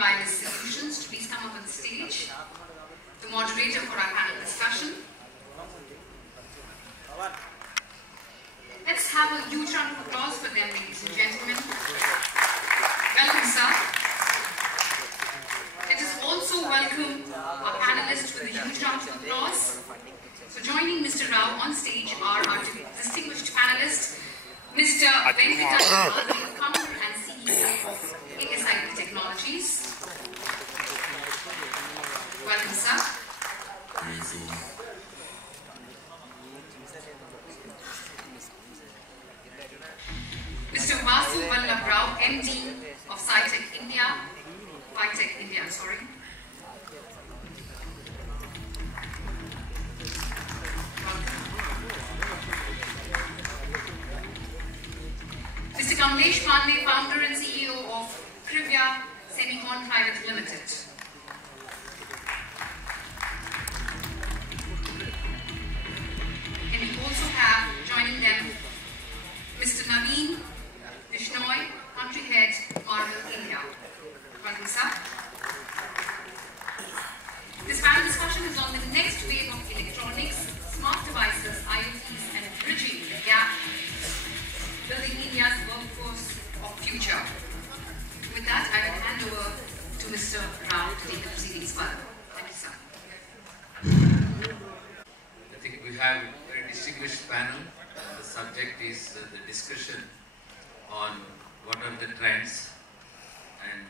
Wireless Solutions to please come up on the stage, the moderator for our panel discussion. Let's have a huge round of applause for them, ladies and gentlemen. Welcome, sir. Let us also welcome our panelists with a huge round of applause. So joining Mr. Rao on stage are our distinguished panelists, Mr. Venkata, founder and CEO of ASIP Technologies. Welcome, sir. Mr. Vasu Vallabh Rao, MD of Phytech India. I'm sorry. Mr. Kamlesh Pandey, founder and CEO of Krivya Semicon Private Limited. And we also have joining them Mr. Naveen Bishnoi, Country Head, Marvel India. Welcome, sir. This panel discussion is on the next wave of electronics, smart devices, IoTs, and bridging the gap, building India's workforce of future. With that, I will hand over to Mr. Rao to take the proceedings further. Thank you, sir. I think we have a very distinguished panel. The subject is the discussion on what are the trends and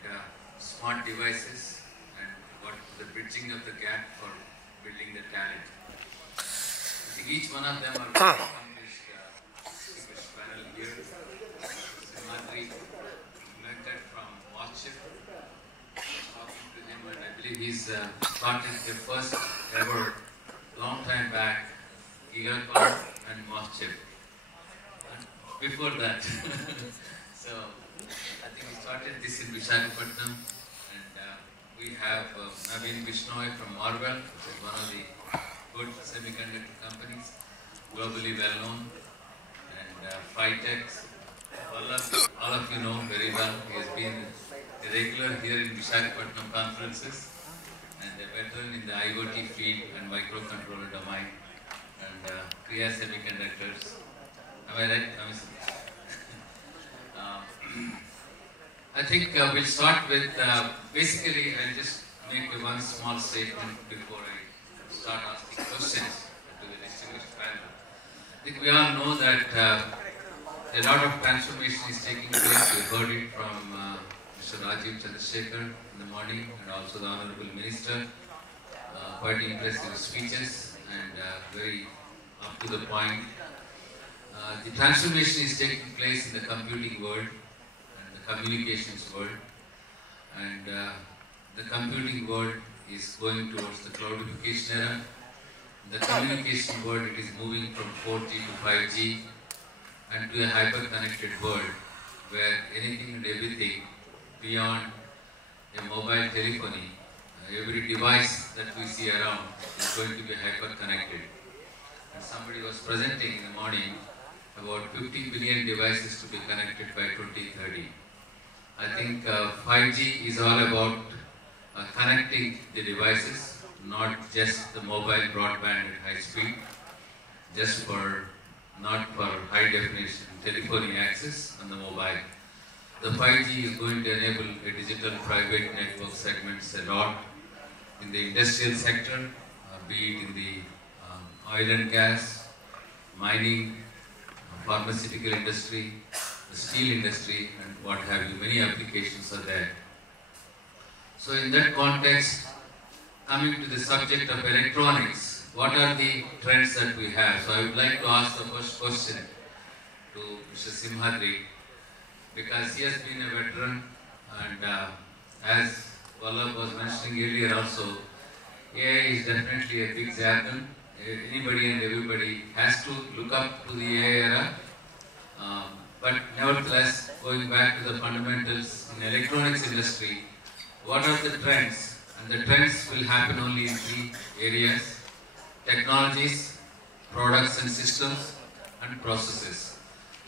smart devices and what the bridging of the gap for building the talent. I think each one of them are accomplished distinguished panel here. Simhadri Venkat from Moschip. Talking to him, and I believe he's started the first ever long time back GigaCon and Moschip. Before that, so I think we started this in Visakhapatnam, and we have Naveen Bishnoi from Marvel, which is one of the good semiconductor companies, globally well known, and Phytech. All of you know very well. He has been a regular here in Visakhapatnam conferences and a veteran in the IoT field and microcontroller domain and Kriya Semiconductors. Am I right? I think we'll start with, basically I'll just make one small statement before I start asking questions to the distinguished panel. I think we all know that a lot of transformation is taking place. We heard it from Mr. Rajiv Chandrasekhar in the morning and also the Honorable Minister. Quite impressive speeches and very up to the point. The transformation is taking place in the computing world and the communications world, and the computing world is going towards the cloudification era. In the communication world, it is moving from 4G to 5G and to a hyper-connected world where anything and everything beyond a mobile telephony, every device that we see around is going to be hyper-connected. And somebody was presenting in the morning about 50 billion devices to be connected by 2030. I think 5G is all about connecting the devices, not just the mobile broadband at high speed, not for high definition telephony access on the mobile. The 5G is going to enable a digital private network segments a lot in the industrial sector, be it in the oil and gas, mining, pharmaceutical industry, the steel industry, and what have you. Many applications are there. So in that context, coming to the subject of electronics, what are the trends that we have? So I would like to ask the first question to Mr. Simhadri, because he has been a veteran, and as Vallabh was mentioning earlier also, AI is definitely a big jargon. Anybody and everybody has to look up to the AI era. But nevertheless, going back to the fundamentals in electronics industry, what are the trends? And the trends will happen only in three areas: technologies, products and systems, and processes.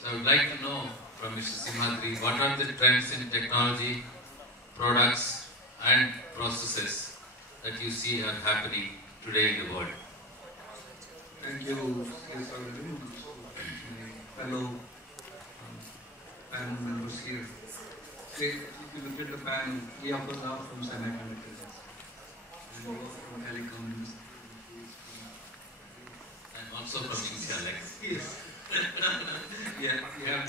So I would like to know from Mr. Simhadri, what are the trends in technology, products and processes that you see are happening today in the world. Thank you, Sri my fellow panel members here. If you look at the panel, we of us are from semiconductors and we are from telecoms. And also from Insialex. Yes. yeah.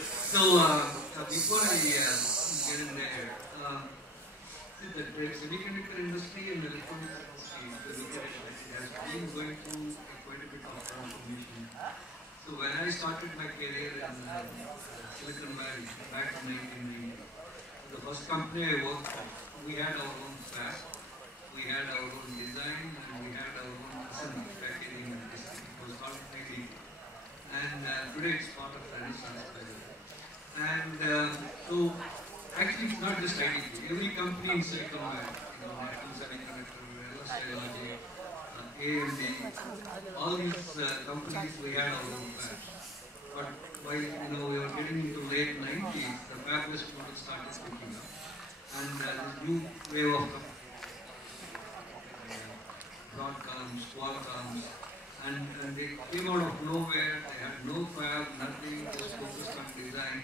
So, before I get in there, the semiconductor industry and the electronics industry, has been going through quite a bit of transformation. So when I started my career in Silicon Valley back in 1990, the first company I worked for, we had our own fab, we had our own design, and we had our own assembly, packaging and testing. It was called 3D. And today it's part of Renaissance. And so actually it's not just IDT. Every company in Silicon Valley, National Semiconductor, LSI, AMD, all these companies, we had our own fabs. But while we were getting into late 90s, the fabless model started picking up. And this new wave of Broadcoms, Qualcomms, and they came out of nowhere. They had no fab, nothing, just focused on design.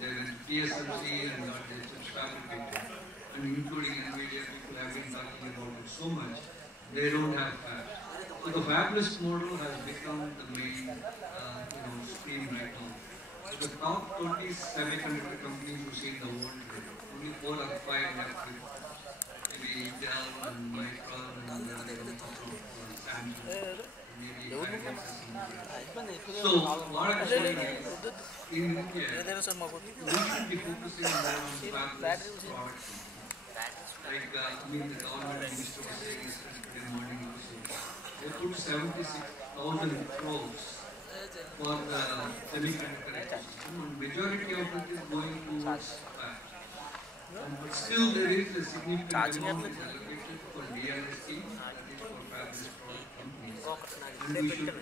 They went to TSMC and got their chips fabricated. And including NVIDIA, people have been talking about it so much. They don't have fabs. So the fabless model has become the main stream right now. The top 20 semiconductor companies you see in the world today, only 4 or 5 left with maybe Dell and Micron and Samsung, maybe IBM. So what I'm saying is, in India, we should be focusing more on fabless products. Like, the government minister was saying yesterday morning also, they put 76,000 crores for the semiconductor ecosystem, and majority of it is going towards fabs. But still there is a significant amount is allocated for DRST, that is for fabless product companies, and we should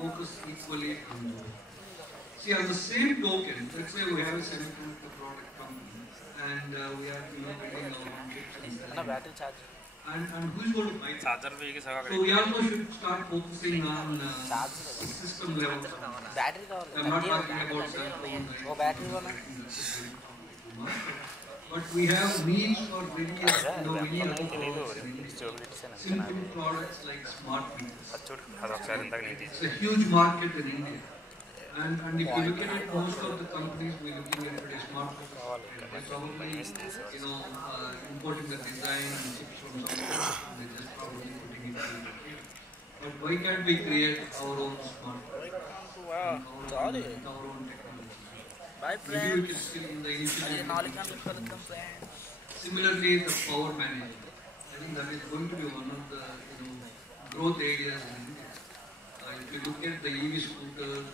focus equally on those. See, on the same token, let's say we have a semiconductor product company, and we are building our own chips and selling. And who's going to buy it? So we also should start focusing on system level. I'm not talking about cell phone, but we have needs for many other products. Simple products like smart meters. It's a huge market in India. And if you look at it, most of the companies we're looking at today, smart meters, they're probably, importing the design and chips from somewhere, and they're just probably putting it in. But why can't we create our own smart meters? Our own technology. Maybe we can still in the initial. Similarly, the power management. I think that is going to be one of the growth areas in India. If you look at the EV scooter,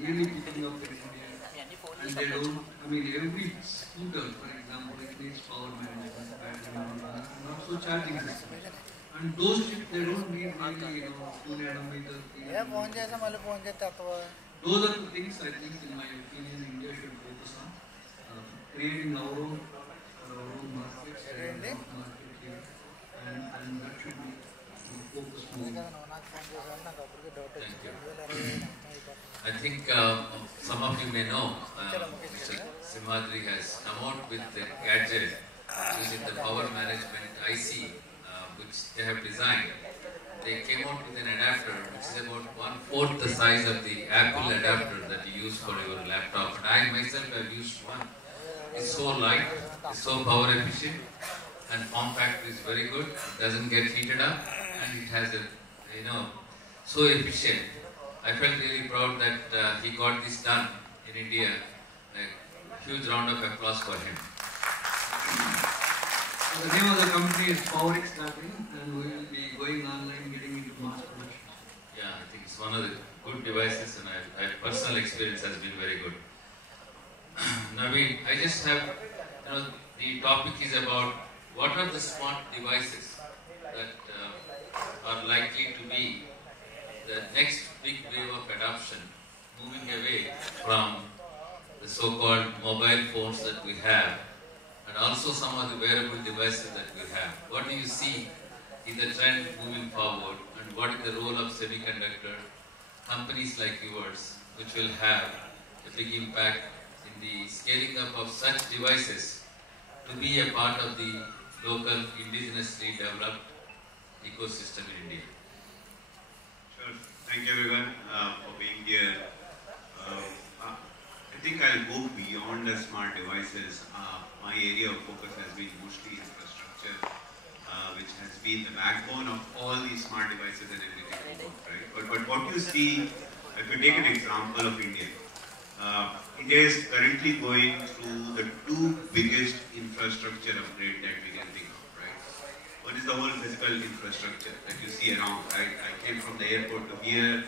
really picking up in India, and they don't, every scooter, for example, it needs power management, battery management, and also charging system. And those chips, they don't need really, 2 nanometer. Those are the things I think, in my opinion, India should focus on. Creating our own markets, and that should be focused more. Thank you. I think some of you may know, Mr. Simhadri has come out with a gadget using the power management IC, which they have designed. They came out with an adapter which is about 1/4 the size of the Apple adapter that you use for your laptop. And I myself have used one. It's so light, it's so power efficient, and form factor is very good. It doesn't get heated up, and it has a, so efficient. I felt really proud that he got this done in India. A huge round of applause for him. The name of the company is PowerX Latin, and we will be going online, getting into mass production. Yeah, I think it's one of the good devices, and personal experience has been very good. Naveen, I just have, the topic is about what are the smart devices that are likely to be the next big wave of adoption, moving away from the so-called mobile phones that we have and also some of the wearable devices that we have. What do you see is the trend moving forward, and what is the role of semiconductor companies like yours, which will have a big impact in the scaling up of such devices to be a part of the local indigenously developed ecosystem in India? Sure. Thank you everyone for being here. I think I'll go beyond the smart devices. My area of focus has been mostly infrastructure, which has been the backbone of all these smart devices and everything, right? But what you see, if you take an example of India, India is currently going through the two biggest infrastructure upgrade that we can think of, right? One is the whole physical infrastructure that you see around, right? I came from the airport to here.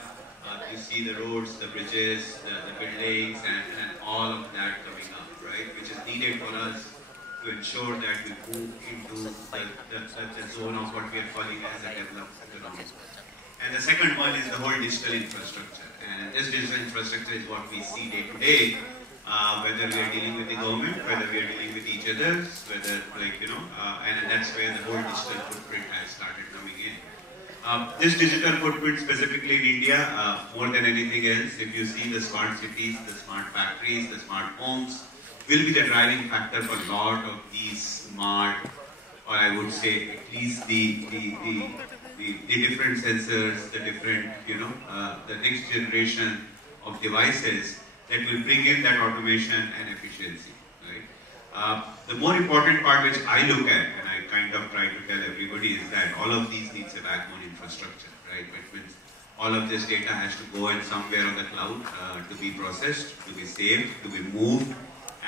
You see the roads, the bridges, the buildings, and all of that coming up, right? Which is needed for us to ensure that we move into the zone of what we are calling as a developed economy. And the second one is the whole digital infrastructure. And this digital infrastructure is what we see day to day, whether we are dealing with the government, whether we are dealing with each other, whether and that's where the whole digital footprint has started coming in. This digital footprint specifically in India, more than anything else, if you see the smart cities, the smart factories, the smart homes, will be the driving factor for a lot of these smart, or I would say at least the different sensors, the different, the next generation of devices that will bring in that automation and efficiency, right? The more important part which I look at, and I kind of try to tell everybody, is that all of these needs a backbone infrastructure, right? Which means all of this data has to go in somewhere on the cloud to be processed, to be saved, to be moved,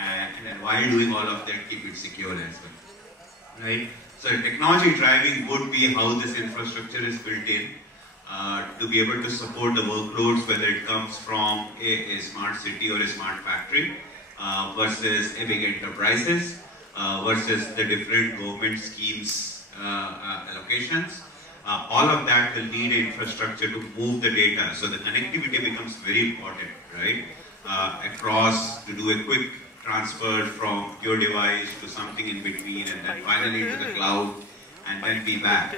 and then while doing all of that, keep it secure as well, right? So technology driving would be how this infrastructure is built in to be able to support the workloads, whether it comes from a smart city or a smart factory versus a big enterprises versus the different government schemes allocations. All of that will need infrastructure to move the data. So the connectivity becomes very important, right? Across to do a quick transfer from your device to something in between, and then finally to the cloud, and then be back.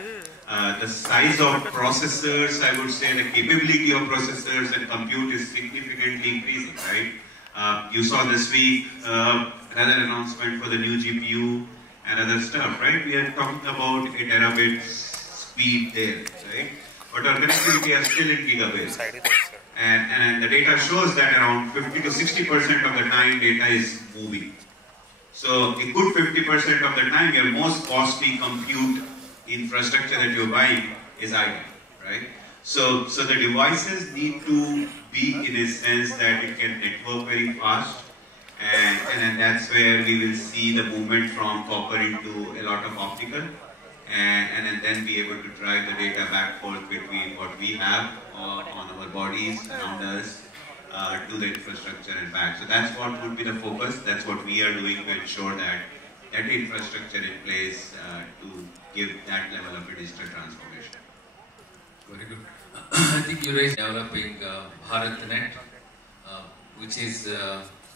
The size of processors, I would say, the capability of processors and compute is significantly increasing, right? You saw this week another announcement for the new GPU and other stuff, right? We are talking about a terabit speed there, right? But our connectivity is still in gigabits. And the data shows that around 50 to 60% of the time data is moving. So a good 50% of the time your most costly compute infrastructure that you're buying is idle, right? So the devices need to be in a sense that it can network very fast, and that's where we will see the movement from copper into a lot of optical, and then be able to drive the data back forth between what we have on our bodies around us to the infrastructure and back. So that's what would be the focus. That's what we are doing to ensure that infrastructure in place to give that level of a digital transformation. Very good. I think you raised developing BharatNet, which is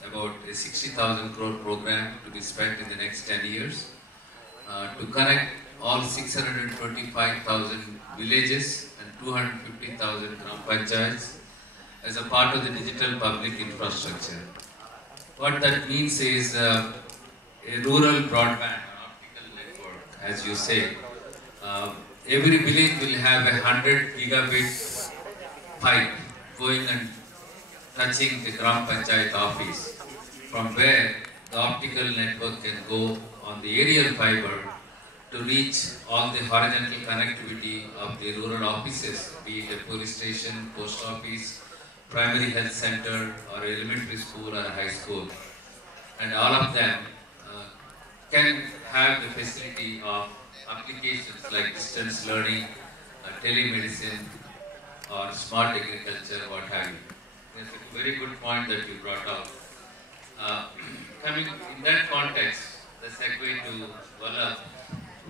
about a 60,000 crore program to be spent in the next 10 years to connect all 625,000 villages and 250,000 gram panchayats as a part of the digital public infrastructure. What that means is a rural broadband, an optical network, as you say. Every village will have 100 gigabit pipe going and touching the Gram Panchayat office, from where the optical network can go on the aerial fiber to reach all the horizontal connectivity of the rural offices, be it a police station, post office, primary health center, or elementary school or high school. And all of them can have the facility of applications like distance learning, telemedicine, or smart agriculture, what have you. That's a very good point that you brought up. Coming in that context, the segue to Vallabh,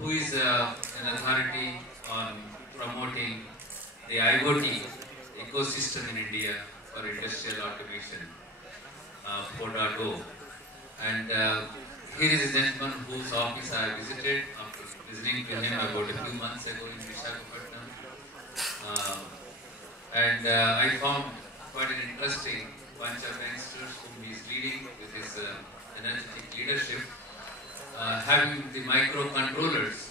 who is an authority on promoting the IoT ecosystem in India for industrial automation, 4.0. And here is a gentleman whose office I visited after visiting to him about a few months ago in Visakhapatnam. I found quite an interesting bunch of youngsters whom he is leading with his energetic leadership, having the microcontrollers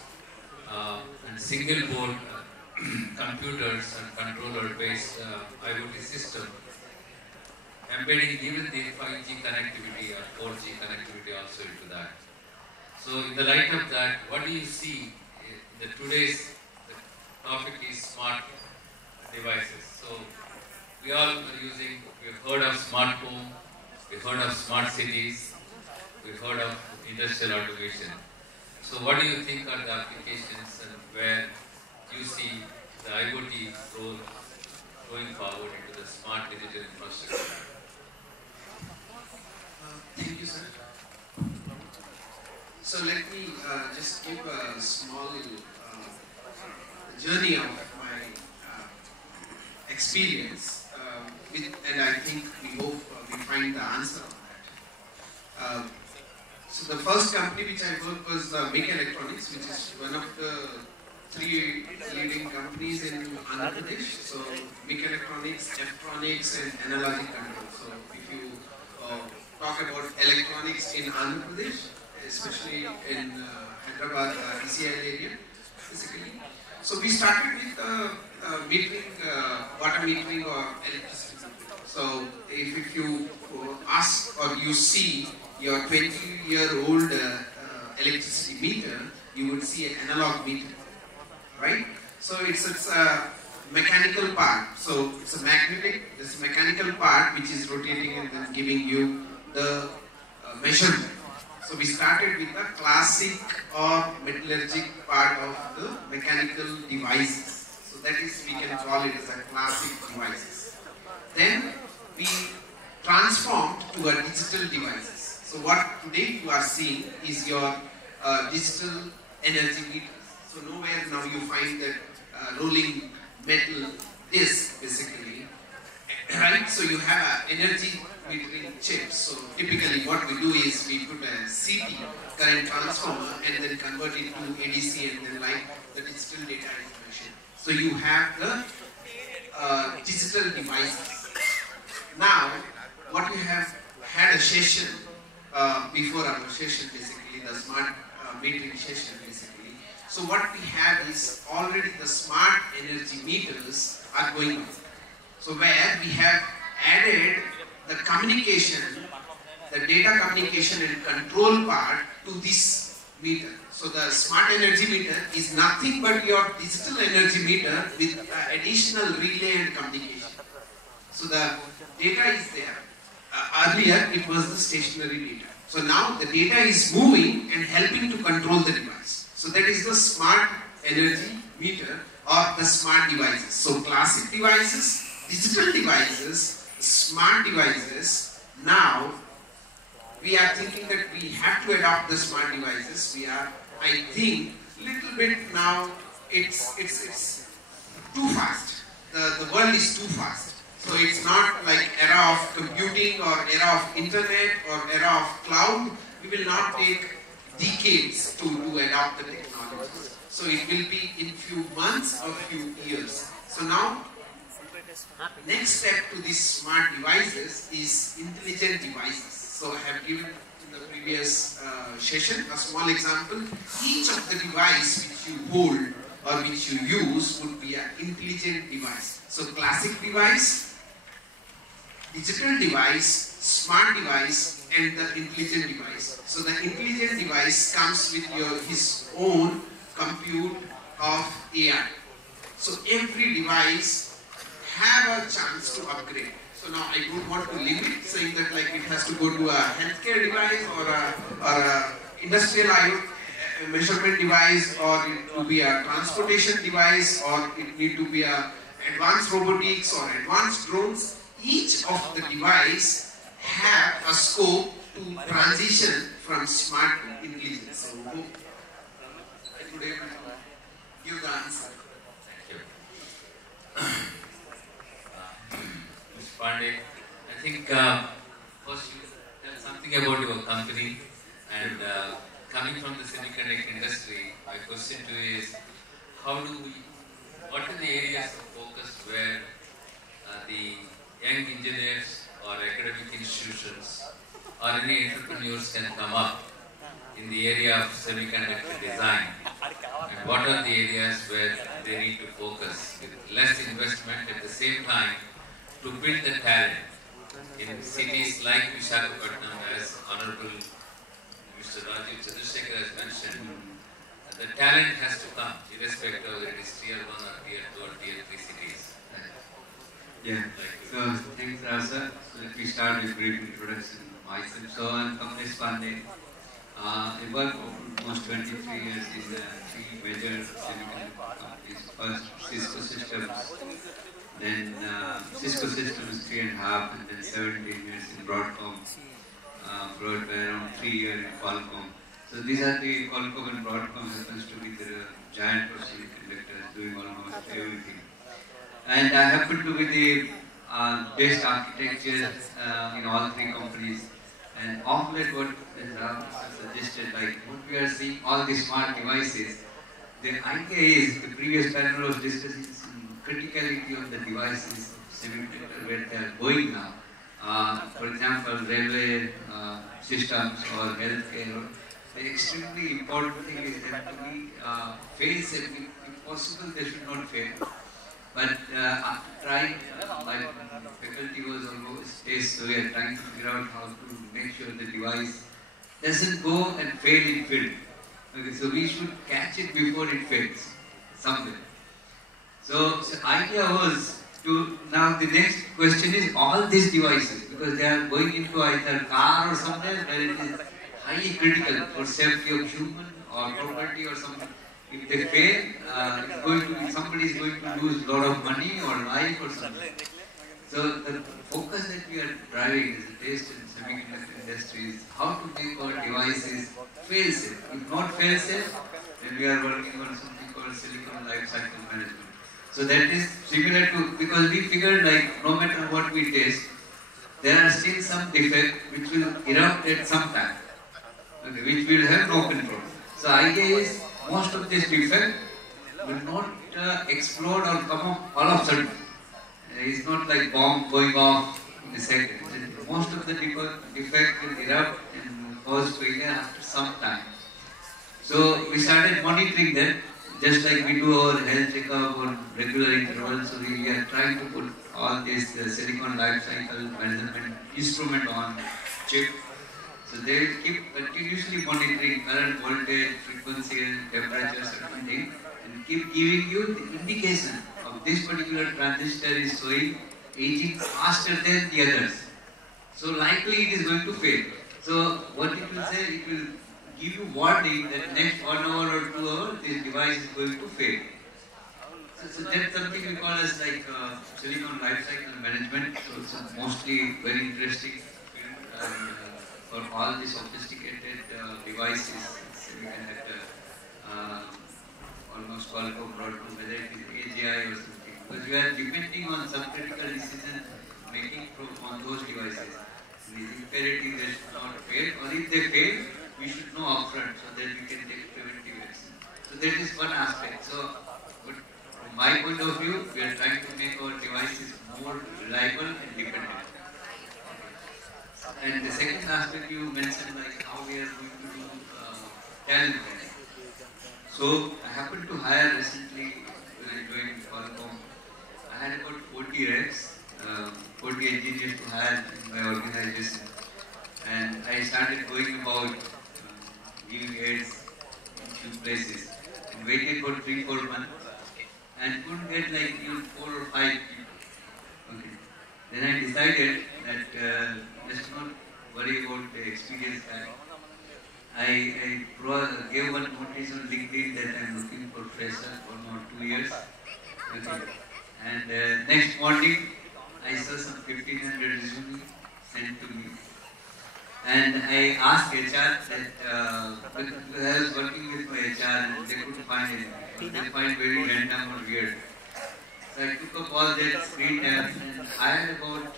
and single board computers and controller based IoT system, embedding even the 5G connectivity or 4G connectivity also into that. So in the light of that, what do you see? Today's topic is smart devices. So we all are using, we've heard of smart home, we've heard of smart cities, we've heard of industrial automation. So what do you think are the applications and where you see the IoT role going forward into the smart digital infrastructure? Thank you, sir. So let me just give a small journey of my experience, and I think we hope we find the answer on that. So the first company which I worked was MIG Electronics, which is one of the 3 leading companies in Andhra Pradesh. So MIG Electronics, F-Tronics, and Analogic Control. So if you talk about electronics in Andhra Pradesh, especially in Hyderabad, ECIL area, basically. So we started with metering, water metering or electricity. So if you ask or you see your 20-year-old electricity meter, you would see an analog meter, right? So it's a mechanical part. So it's a magnetic, this mechanical part which is rotating and then giving you the measurement. So we started with the classic or metallurgic part of the mechanical devices. So that is, we can call it as a classic devices. Then we transformed to a digital devices. So what today you are seeing is your digital energy meters. So nowhere now you find that rolling metal disc basically, right? So you have an energy metering chip. So typically what we do is we put a CT, current transformer, and then convert it to ADC and then like the digital data information. So you have the digital devices. Now, what we have had a session before our session basically, the smart metering session basically. So what we have is already the smart energy meters are going on. So where we have added the communication, the data communication and control part to this meter. So the smart energy meter is nothing but your digital energy meter with additional relay and communication. So the data is there. Earlier it was the stationary data. So now the data is moving and helping to control the device. So that is the smart energy meter or the smart devices. So classic devices, digital devices, smart devices. Now we are thinking that we have to adopt the smart devices. We are, I think, little bit now it's too fast. The world is too fast. So it's not like era of computing or era of internet or era of cloud. We will not take decades to adopt the technology. So it will be in few months or few years. So now, next step to these smart devices is intelligent devices. So I have given in the previous session a small example. Each of the device which you hold or which you use would be an intelligent device. So classic device, digital device, smart device, and the intelligent device. So the intelligent device comes with his own compute of AI. So every device have a chance to upgrade. So now I don't want to limit saying that like it has to go to a healthcare device or a industrial IoT measurement device, or it will be a transportation device, or it need to be a advanced robotics or advanced drones. Each of the device have a scope to transition from smart to intelligence. So hope I could able to give the answer. Thank you. Mr. Pandey, I think first you tell something about your company And coming from the semiconductor industry, my question to you is, what are the areas of focus where the young engineers or academic institutions or any entrepreneurs can come up in the area of semiconductor design? And what are the areas where they need to focus with less investment at the same time to build the talent in cities like Visakhapatnam, as Honorable Mr. Rajiv Chandrasekhar has mentioned? The talent has to come, irrespective of whether it is tier 1 or tier 2 or tier 3 cities. Yeah, so thanks Rasa. So let me start with brief introduction of myself. So I'm Kamlesh Pandey. I worked for almost 23 years in 3 major semiconductor companies. First Cisco Systems, then Cisco Systems 3.5, and then 17 years in Broadcom, followed by around 3 years in Qualcomm. So these are the Qualcomm and Broadcom happens to be the giant of semiconductors doing almost everything. And I happen to be the best architecture in all 3 companies. And of late what Ram suggested, like what we are seeing, all these smart devices, the idea is, the previous panel was discussing some criticality of the devices of semiconductor where they are going now. For example, railway systems or healthcare. The extremely important thing is that to be fail-safe. If possible, they should not fail. But after trying, my faculty was always faced, so we are trying to figure out how to make sure the device doesn't go and fail in field. Okay, so we should catch it before it fails somewhere. So the idea was to, now the next question is all these devices, because they are going into either car or somewhere where it is highly critical for safety of human or property or something. If they fail, it's going to be, somebody is going to lose a lot of money or life or something. So the focus that we are driving as a taste in semiconductor industry is how to make our devices fail-safe. If not fail-safe, then we are working on something called silicon life cycle management. So that is similar to, because we figured like no matter what we test, there are still some defects which will erupt at some time, okay, which will have no control. So idea is most of this defect will not explode or come up all of a sudden. It's not like bomb going off in a second. Most of the defect will erupt and cause failure after some time. So we started monitoring that, just like we do our health checkup on regular intervals. So we are trying to put all this silicon life cycle management instrument on chip. So they will keep continuously monitoring current voltage, frequency, and temperature, certain thing, and keep giving you the indication of this particular transistor is showing aging faster than the others. So likely it is going to fail. So what it will say, it will give you warning that next 1 hour or 2 hours this device is going to fail. So that's something we call as like silicon life cycle management. So it's mostly very interesting field. For all the sophisticated devices, semiconductor, almost Qualcomm, Broadcom, whether it is AGI or something, because we are depending on some critical decision making on those devices. It is imperative they should not fail, or if they fail, we should know upfront so that we can take preventive action. So that is one aspect. So, but from my point of view, we are trying to make our devices more reliable and dependent. And the second aspect you mentioned, like how we are going to do talent training. So I happened to hire recently when I joined Qualcomm. I had about 40 reps, 40 engineers to hire in my organization. And I started going about giving aids in few places and waited for 3-4 months and couldn't get like even 4 or 5 people. Okay. Then I decided that let's not worry about the experience time. I gave one notice on LinkedIn that I am looking for fresher for more 2 years. Okay. And next morning, I saw some 1500 resumes sent to me. And I asked HR that, because I was working with my HR and they couldn't find anything. They find very random or weird. So I took up all that screen time and hired about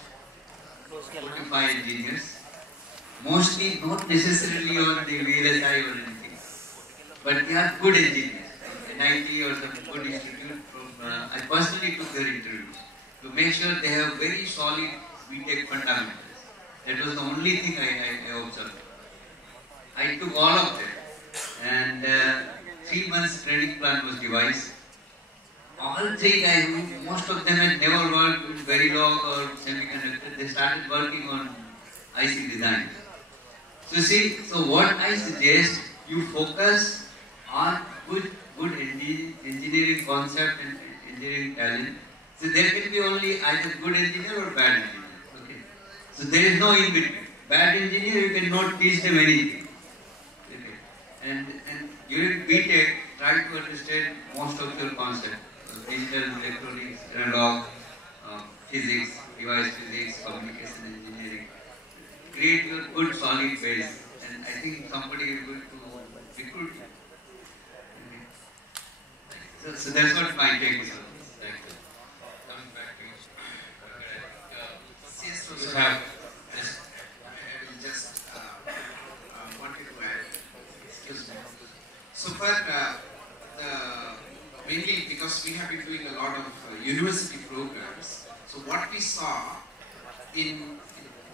45 engineers. mostly not necessarily on the VLSI or anything, but they are good engineers. NIT or some good institute I personally took their interviews to make sure they have very solid BTech fundamentals. That was the only thing I observed. I took all of them, and 3 months training plan was devised. All 3 guys, most of them had never worked with Verilog or semiconductor. They started working on IC design. So see, so what I suggest, you focus on good engineering concept and engineering talent. So there can be only either good engineer or bad engineer. Okay. So there is no in between. Bad engineer, you cannot teach them anything. Okay. And during BTech, try to understand most of your concepts. Digital, electronics, analog, physics, device physics, communication engineering. Create your good solid base, and I think somebody is going to recruit you. Okay. So that's what my take is on this. Thank you. Coming back to you, Yes, you Professor. have this. I will just wanted to add. Excuse me. So for mainly because we have been doing a lot of university programs. So what we saw in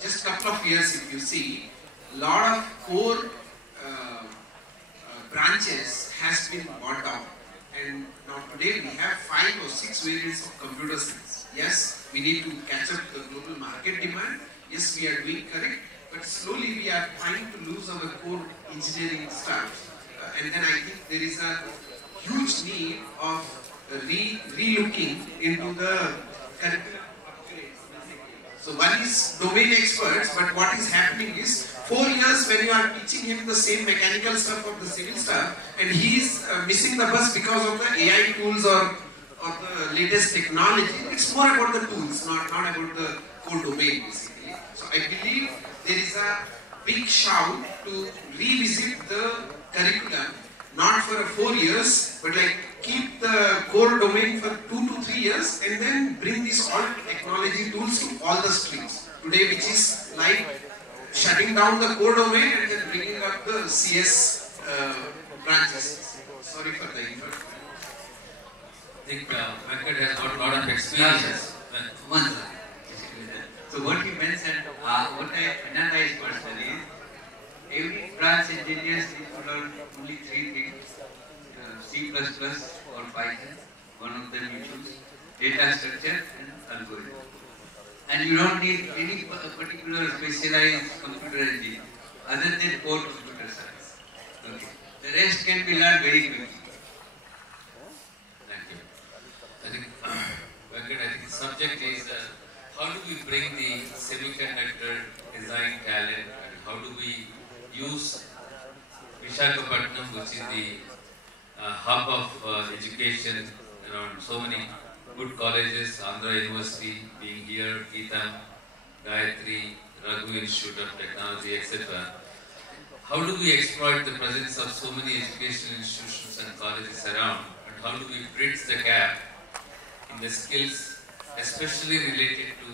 just a couple of years, if you see, a lot of core branches has been bought out. And now today we have 5 or 6 variants of computer science. Yes, we need to catch up the global market demand. Yes, we are doing correct, but slowly we are trying to lose our core engineering stuff. And then I think there is a huge need of re-looking into the curriculum upgrades. So one is domain experts, but what is happening is 4 years when you are teaching him the same mechanical stuff or the civil stuff, and he is missing the bus because of the AI tools or the latest technology. It's more about the tools, not about the core domain basically. So I believe there is a big shout to revisit the curriculum, not for 4 years, but like keep the core domain for 2 to 3 years and then bring these all technology tools to all the streams. Today, which is like shutting down the core domain and then bringing up the CS branches. Sorry for the input. I think Venkat has got a lot of experience. One second. So what you mentioned, what I analyzed personally is, every branch engineers need to learn only 3 things, C++ or Python, one of them you choose, data structure and algorithm. And you don't need any particular specialized computer engineering other than core computer science. Okay. The rest can be learned very quickly. Thank you. I think, Venkat, I think the subject is how do we bring the semiconductor design talent and how do we use Visakhapatnam, which is the hub of education around so many good colleges, Andhra University being here, Geetam, Gayatri, Raghu Institute of Technology, etc. How do we exploit the presence of so many educational institutions and colleges around, and how do we bridge the gap in the skills, especially related to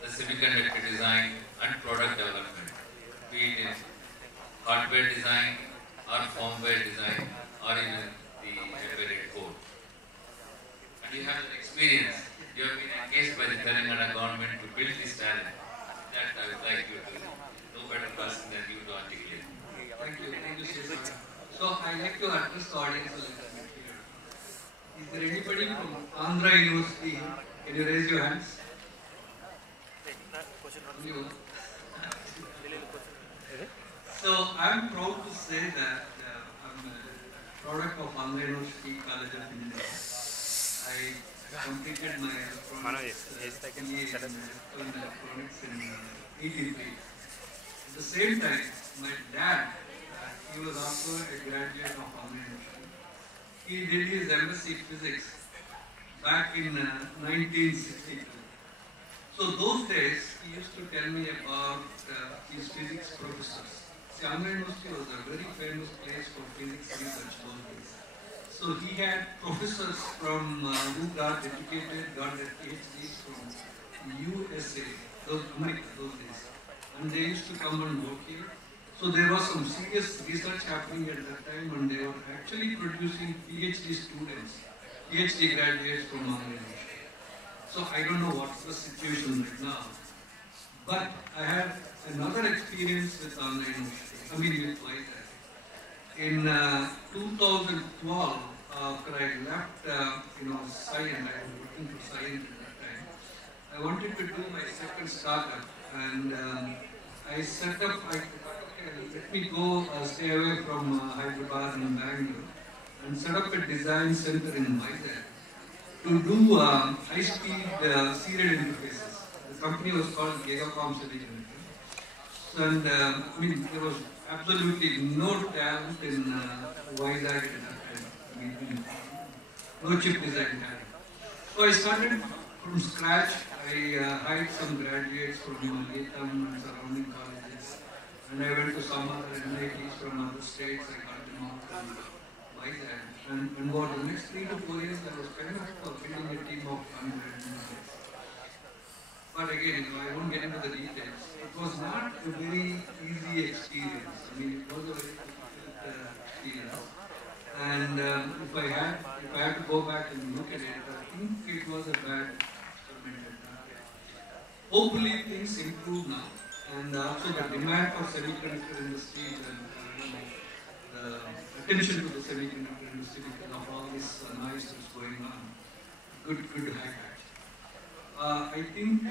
the semiconductor design and product development, be it in hardware design or firmware design or even the embedded code. And you have the experience, you have been engaged by the Telangana government to build this talent. That I would like you to no better person than you to articulate. Thank you, Sir. So I'd like to address the audience a little bit here. Is there anybody from Andhra University? Can you raise your hands? Only one. So I'm proud to say that I'm a product of Andhra University College of Engineering. I completed my electronics in electronics in 83. At the same time, my dad, he was also a graduate of Andhra University. He did his MSc Physics back in 1962. So those days, he used to tell me about his physics professors. See, Andhra University was a very famous place for physics research those days. So he had professors from who got educated, got their PhDs from USA, those days. and they used to come and work here. So there was some serious research happening at that time, and they were actually producing PhD students, PhD graduates from Andhra University. So I don't know what's the situation right now, but I had another experience with Andhra University, with Vizag. In 2012, after I left, Science, I was working for Science at that time, I wanted to do my second startup, and I set up, let me go stay away from Hyderabad and Bangalore, and set up a design center in Vizag to do high-speed serial interfaces. The company was called Gigacom Semiconductor. And there was absolutely no talent in Vizag at that time. No chip design talent. So I started from scratch. I hired some graduates from Yetam and surrounding colleges. And I went to some other NITs from other states. I got them out from Vizag. And for the next 3 to 4 years, I was kind of building a team of 100 engineers. But again, I won't get into the details. It was not a very easy experience. It was a very difficult experience. And if I had to go back and look at it, I think it was a bad experiment. Hopefully things improve now, and also the demand for semiconductor industry and the attention to the semiconductor industry because of all this noise that's going on. Good hack. I think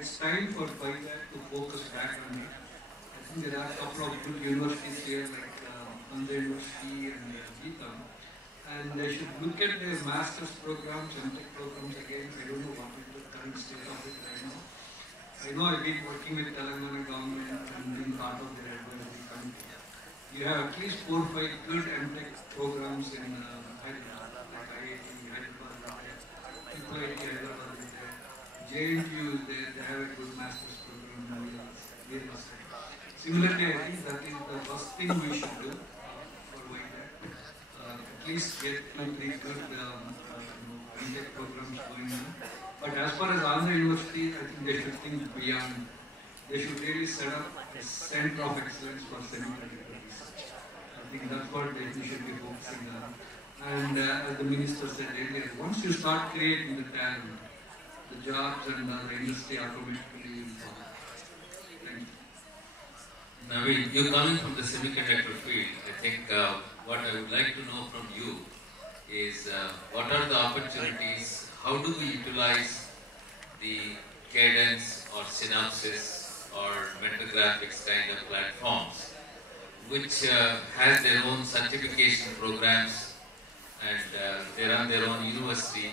it's time for Vizag to focus back on it. I think there are a couple of good universities here like Andhra University and Geetham, and they should look at their master's programs and tech programs again. I don't know what is the current state of it right now. I know I've been working with Telangana government and being part of their advisory committee. You have at least 4 or 5 good MTech programs in Hyderabad, like IIT Hyderabad, IIT Hyderabad. JNTU, they have a good master's program. Similarly, I think that is the first thing we should do for Vizag. At least get 2 or 3 good MTech programs going on. But as far as Andhra University, I think they should think beyond. They should really set up a center of excellence for semiconductor research. I think that's what they should be focusing on. And as the minister said earlier, once you start creating the talent, the jobs and the industry automatically will follow. Thank you. Naveen, you're coming from the semiconductor field. I think what I would like to know from you is what are the opportunities, how do we utilize the Cadence or Synopsys or Metagraphics kind of platforms which has their own certification programs and they run their own university.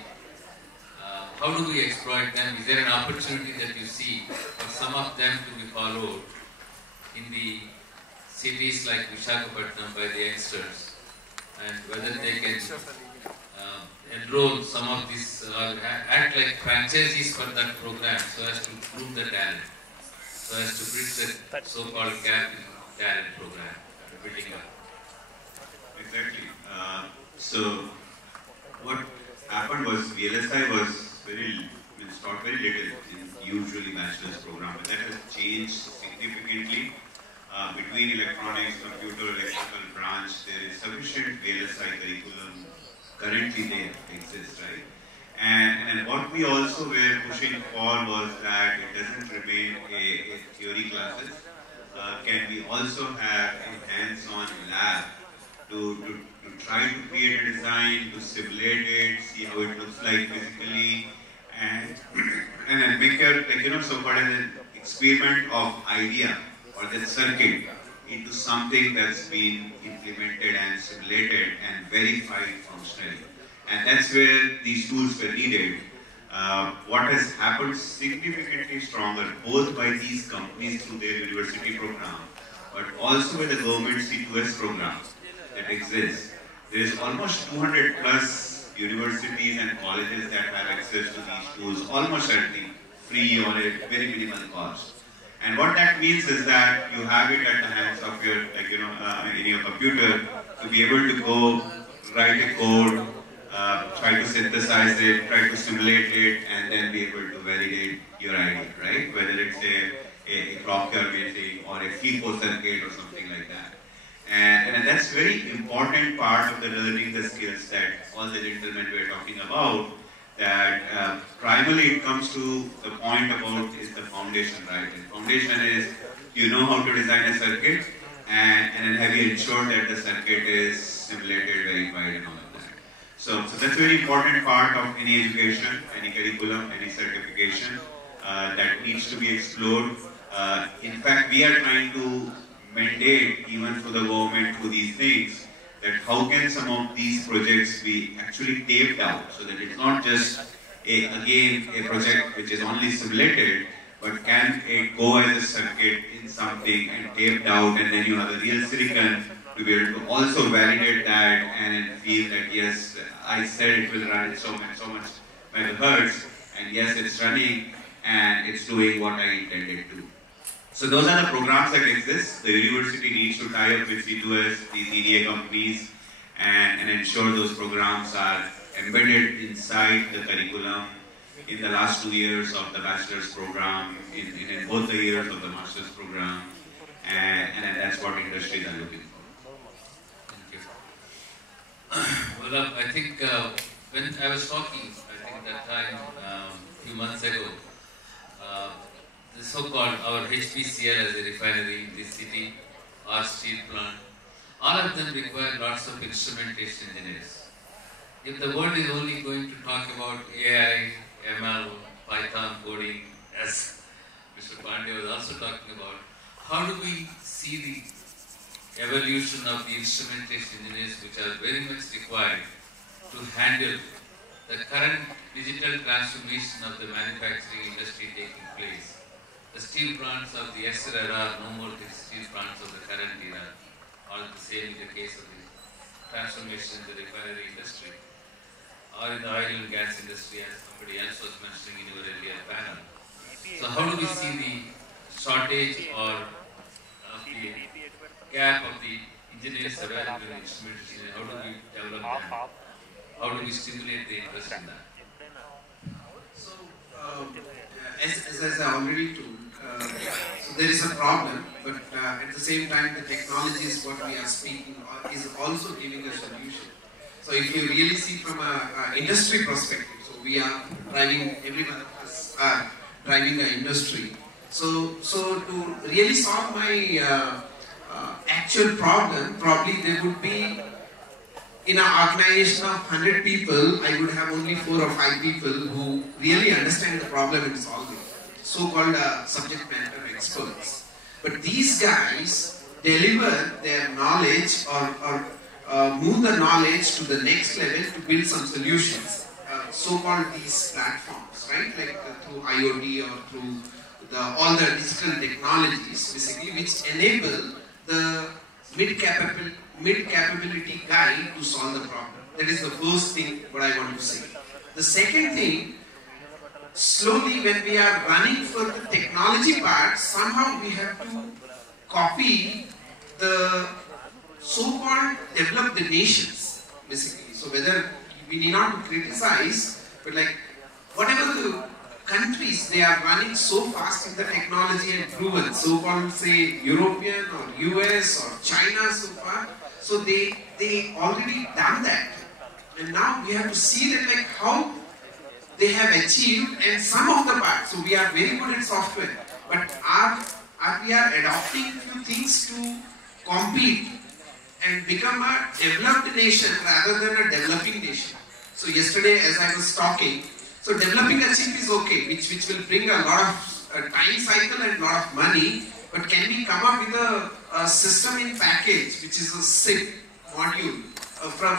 How do we exploit them? Is there an opportunity that you see for some of them to be followed in the cities like Visakhapatnam by the youngsters, and whether they can enroll some of these, act like franchisees for that program so as to groom the talent, so as to bridge the so-called gap in talent program, building up? Exactly. So what happened was VLSI was taught very little in usually bachelor's program, but that has changed significantly. Between electronics, computer, electrical branch, there is sufficient VLSI curriculum currently there exists, right? And what we also were pushing for was that it doesn't remain a theory classes. Can we also have a hands-on lab to try to create a design, to simulate it, see how it looks like physically, and then make a so-called an experiment of idea or the circuit into something that's been implemented and simulated and verified functionally. And that's where these tools were needed. What has happened significantly stronger, both by these companies through their university program, but also by the government C2S program that exists. There is almost 200 plus universities and colleges that have access to these tools, almost certainly free or at very minimal cost. And what that means is that you have it at the hands of your, in your computer to be able to go write a code, try to synthesize it, try to simulate it, and then be able to validate your idea, right? Whether it's a a clocker meeting or a FIFO circuit or something like that. And that's a very important part of the learning the skills that all the gentlemen were talking about, that primarily it comes to the point about is the foundation, right? And foundation is, you know how to design a circuit, and then have you ensured that the circuit is simulated, verified, and all of that. So that's a very important part of any education, any curriculum, any certification that needs to be explored. In fact, we are trying to mandate even for the government through these things, that how can some of these projects be actually taped out, so that it's not just again a project which is only simulated, but can it go as a circuit in something and taped out, and then you have a real silicon to be able to also validate that and feel that yes, I said it will run at so much megahertz, and yes, it's running and it's doing what I intended to. So those are the programs that exist. The university needs to tie up with C2S, these EDA companies, and ensure those programs are embedded inside the curriculum in the last 2 years of the bachelor's program, in both the years of the master's program, and that's what industries are looking for. Thank you. Well, I think when I was talking, I think that time, a few months ago, the so-called our HPCL as a refinery in this city, our steel plant, all of them require lots of instrumentation engineers. If the world is only going to talk about AI, ML, Python coding, as Mr. Pandey was also talking about, how do we see the evolution of the instrumentation engineers which are very much required to handle the current digital transformation of the manufacturing industry taking place? The steel plants of the yesterday era are no more the steel plants of the current era, or the same in the case of the transformation in the refinery industry, or in the oil and gas industry, as somebody else was mentioning in your earlier panel. So how do we see the shortage or the gap of the engineers available in instrumentation? How do we develop that? How do we stimulate the interest in that? So, as I already told, so there is a problem, but at the same time, the technology is what we are speaking is also giving a solution. So if you really see from an industry perspective, so we are driving, every one of us are driving the industry. So to really solve my actual problem, probably there would be, in an organization of 100 people, I would have only 4 or 5 people who really understand the problem and solve it. So-called subject matter experts. But these guys deliver their knowledge or move the knowledge to the next level to build some solutions. So-called these platforms, right? Like through IoT or through all the digital technologies, basically, which enable the mid-capability guy to solve the problem. That is the first thing what I want to say. The second thing, slowly when we are running for the technology part, somehow we have to copy the so-called developed nations, basically. So whether we need not to criticize, but like whatever the countries, they are running so fast in the technology and proven, so-called say European or US or China so far, so they already done that. And now we have to see that like how they have achieved, and some of the parts, so we are very good at software, but we are adopting few things to compete and become a developed nation rather than a developing nation. So yesterday as I was talking, so developing a chip is okay, which will bring a lot of time cycle and a lot of money, but can we come up with a system in package, which is a SIP module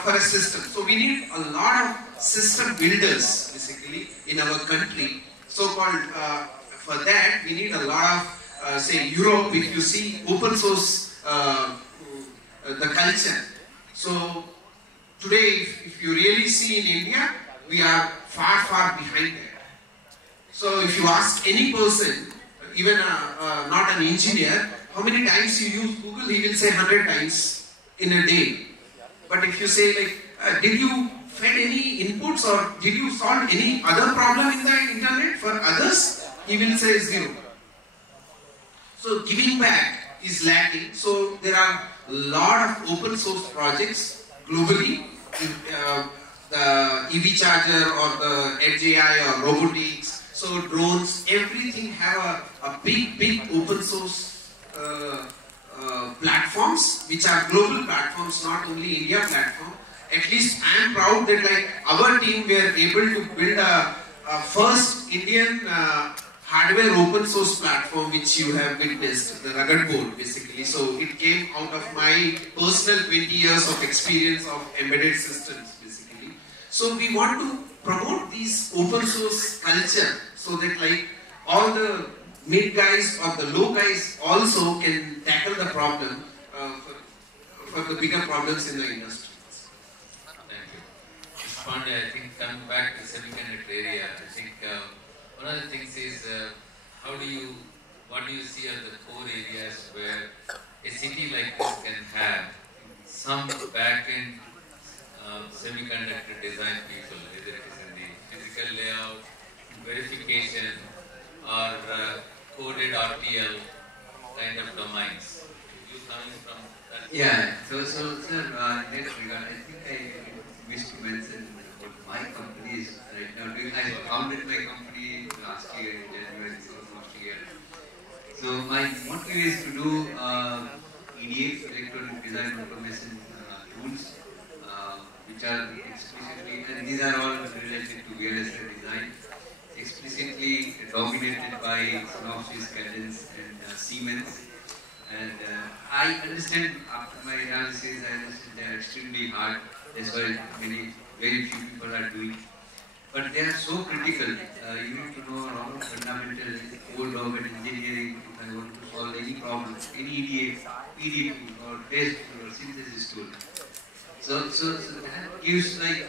for a system. So we need a lot of system builders basically in our country. So-called for that we need a lot of say Europe, if you see open source the culture. So today if you really see in India, we are far behind that. So if you ask any person, even not an engineer, how many times you use Google, he will say 100 times in a day. But if you say like, did you fed any inputs or did you solve any other problem in the internet for others, he will say 0. So giving back is lacking. So there are a lot of open source projects globally. The EV charger or the Edge AI or robotics, so drones, everything have a big open source platforms, which are global platforms, not only India platform. At least I am proud that like our team were able to build a first Indian hardware open source platform, which you have witnessed, the Rugged Board basically. So it came out of my personal 20 years of experience of embedded systems basically. So we want to promote these open source culture so that like all the mid guys or the low guys also can tackle the problem for the bigger problems in the industry. Thank you. Mr. Pandey, I think coming back to the semiconductor area, I think one of the things is what do you see as the core areas where a city like this can have some back-end semiconductor design people, whether it is in the physical layout, verification, or coded RTL kind of domains. You coming from that? Yeah, so sir, in that regard, I think I wish to mention about my companies right now. I founded my company last year in January, so almost a year. So my motive is to do EDA, electronic design automation tools, which are explicitly, and these are all related to VLSI design, explicitly dominated by Synopsys, Cadence, and Siemens. And I understand, after my analysis, I understand they are extremely hard. That's why very few people are doing. But they are so critical. You need to know a lot of fundamental code of engineering if I want to solve any problem, any EDA tool or test tool or synthesis tool. So that gives like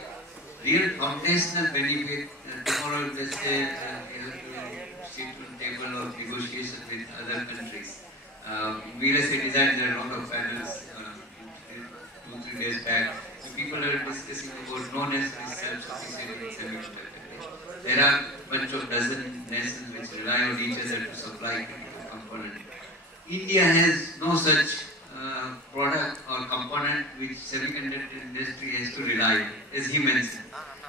real foundational benefit. Tomorrow, let's say, you have to sit on table of negotiation with other countries. VLSI design, there are a lot of panels 2-3 days back. So people are discussing about non-necessary self-sufficient in semiconductor. There are a bunch of dozen nations which rely on each other to supply critical components. India has no such product or component which semiconductor industry has to rely on, as he mentioned.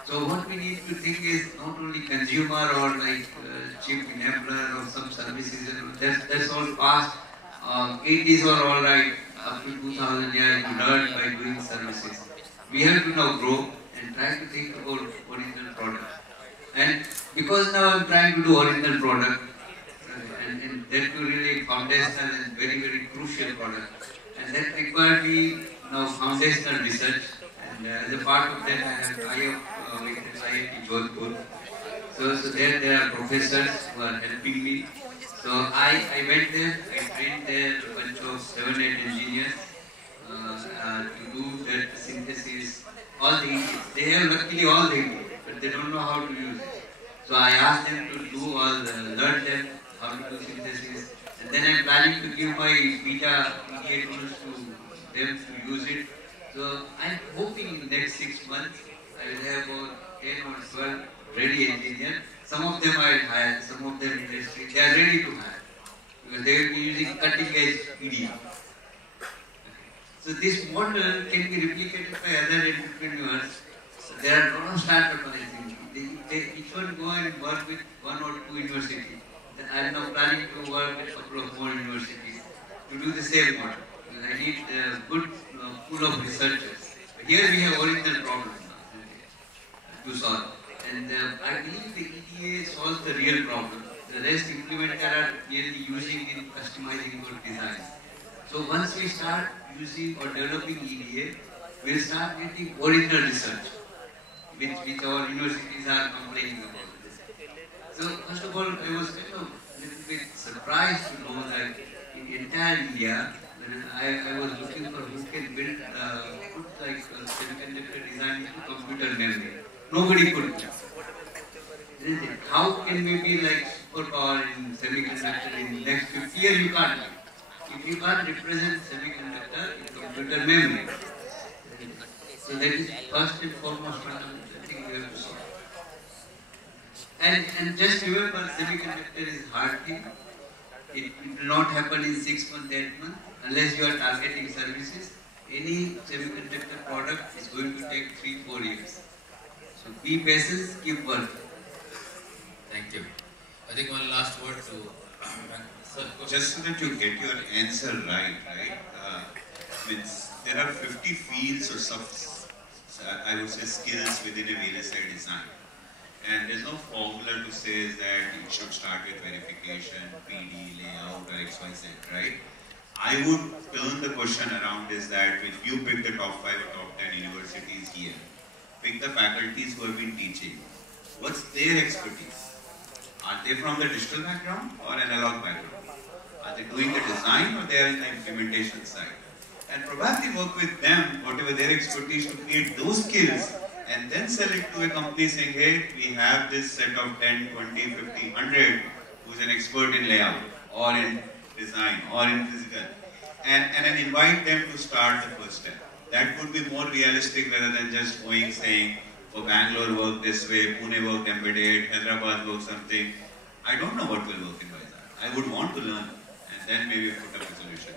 So what we need to think is not only consumer or like chip enabler or some services, that's all past. 80s were alright, up to 2000 years you learned by doing services. We have to now grow and try to think about original product. And because now I'm trying to do original product, and that too really foundational and very crucial product. And that required me now foundational research. And as a part of that, I have tie-up with IIT Jodhpur. So there are professors who are helping me. So I went there, I trained there a bunch of 7-8 engineers to do that synthesis, all the ingredients. They have luckily all the ingredients, but they don't know how to use it. So I asked them to do learn them how to do synthesis, and then I'm planning to give my beta EDA tools to them to use it. So I'm hoping in the next 6 months I will have about 10 or 12 ready engineers. Some of them I will hire, some of them industry, they are ready to hire because they will be using cutting edge EDA. So this model can be replicated by other entrepreneurs. So there are a lot of startups, I think. They each one go and work with 1 or 2 universities. I am now planning to work with a couple of more universities to do the same model. I need a good pool of researchers. Here we have original problems to solve. And I believe the EDA solves the real problem. The rest implementer are merely using in customizing our design. So once we start using or developing EDA, we'll start getting original research, which our universities are complaining about. So first of all, I was kind of a little bit surprised to know that in entire India, I was looking for who can build, put like semiconductor design into computer memory. Nobody could. How can we be like superpower in semiconductor in the next 50 years? You can't. If you can't represent semiconductor in computer memory. So that is first and foremost thing we have to solve. And just remember, semiconductor is hard thing. It will not happen in 6 months, 8 months, unless you are targeting services. Any semiconductor product is going to take 3-4 years. So be patient, keep working. Thank you. I think one last word to Sir. Just so that you get your answer right? Means there are 50 fields or I would say skills within a VLSI design. And there's no formula to say that you should start with verification, PD, layout or XYZ, right? I would turn the question around is that if you pick the top 5 or top 10 universities here, pick the faculties who have been teaching, what's their expertise? Are they from the digital background or analog background? Are they doing the design or they are in the implementation side? And probably work with them, whatever their expertise, to create those skills and then sell it to a company saying, hey, we have this set of 10, 20, 50, 100 who's an expert in layout or in design or in physical, and then invite them to start the first step. That would be more realistic rather than just going saying, for Bangalore work this way, Pune work embedded, Hyderabad work something. I don't know what will work in Vizag. I would want to learn and then maybe put up a solution.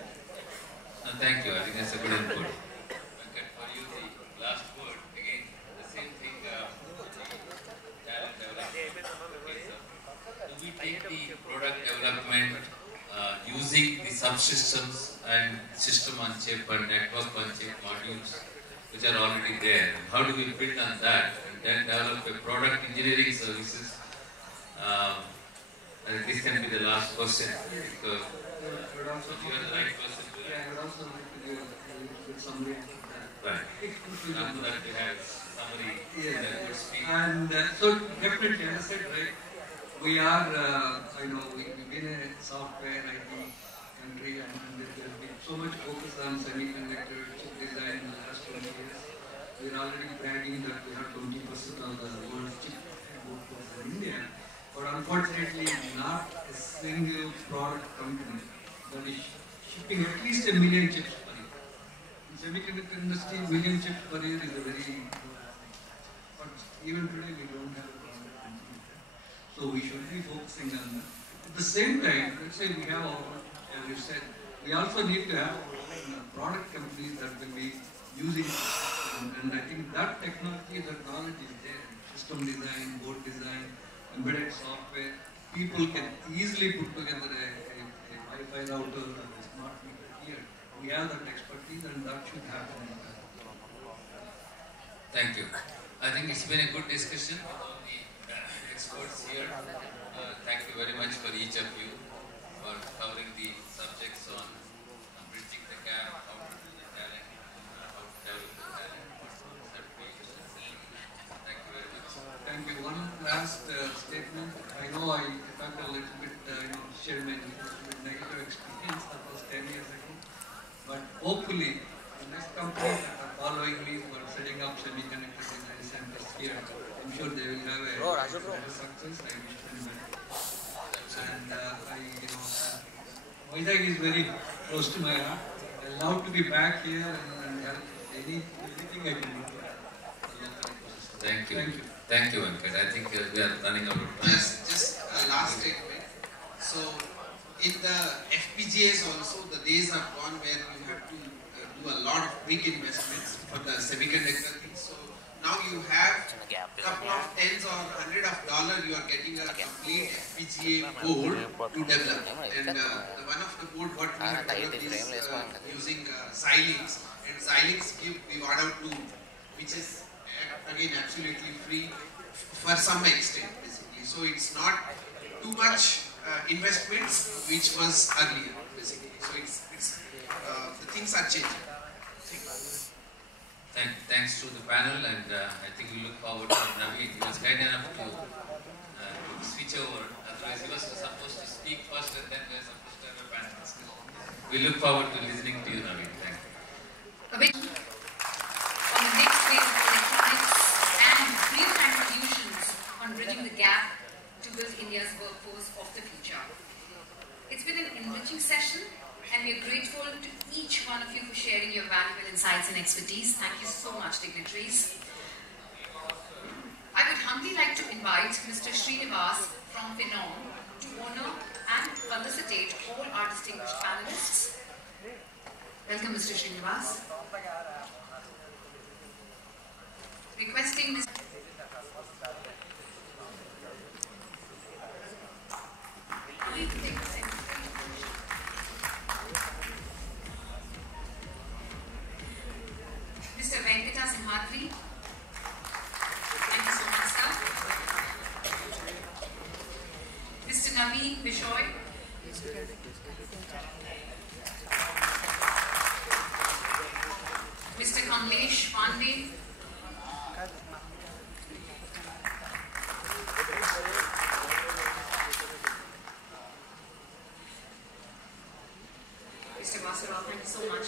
No, thank you. I think that's a good input. Venkat, for you, the last word. Again, the same thing, talent development. Okay, so do we take the product development using the subsystems and system on chip and network on chip modules which are already there? How do we build on that and then develop a product engineering services? I think this can be the last question. Because you are the right person to that. I would also like to give a little bit summary of that. Right. After that we have summary. And so definitely, as I said, right, we are, we've been a software IT country and there's been so much focus on semiconductor chip design in the last 20 years. We're already bragging that we have 20% of the world's chip workforce in India. But unfortunately, not a single product company that is shipping at least 1 million chips per year. In semiconductor industry, 1 million chips per year is a very, but even today we don't have a product company. So we should be focusing on that. At the same time, let's say we have our, as you said, we also need to have product companies that will be using it. And I think that technology, that knowledge is there. System design, board design, embedded software. People can easily put together a Wi-Fi router or a smart meter here. We have that expertise and that should happen. Thank you. I think it's been a good discussion with all the experts here. Thank you very much for each of you for covering the subjects on bridging the gap, how to do the talent, how to develop the talent, certifications. Thank you very much. Thank you. One last statement. I know I talked a little bit, shared my negative experience that was 10 years ago. But hopefully, the next companies that are following me who are setting up semiconductor design centers here, I'm sure they will have a success. I wish them well. And Vizag is very close to my heart. I love to be back here and help anything I can do. Thank you. Thank you. Thank you, Venkat. I think we are running out of time. Just a last statement. So, in the FPGAs also, the days are gone where you have to do a lot of big investments for the semiconductor thing. So, now you have a couple of tens or $100 you are getting a complete FPGA board to develop. And one of the board what we have developed is using Xilinx. And Xilinx we got out to, which is again absolutely free for some extent basically. So it's not too much investments which was earlier basically. So it's the things are changing. Thanks to the panel, and I think we look forward to Naveen. He was kind enough to switch over. Otherwise, he was supposed to speak first, and then we were supposed to have a panel discussion. We look forward to listening to you, Naveen. Thank you. On the next wave of electronics and real-time solutions on bridging the gap to build India's workforce of the future. It's been an enriching session, and we are grateful to each one of you for sharing your valuable insights and expertise. Thank you so much, dignitaries. I would humbly like to invite Mr. Srinivas from Phenom to honor and felicitate all our distinguished panelists. Welcome, Mr. Srinivas. Requesting Mr. Venkata Simhadri. Thank you so much, sir. Mr. Naveen Bishoy. Mr. Kamlesh Pandey. Mr. Vasarao, thank you so much.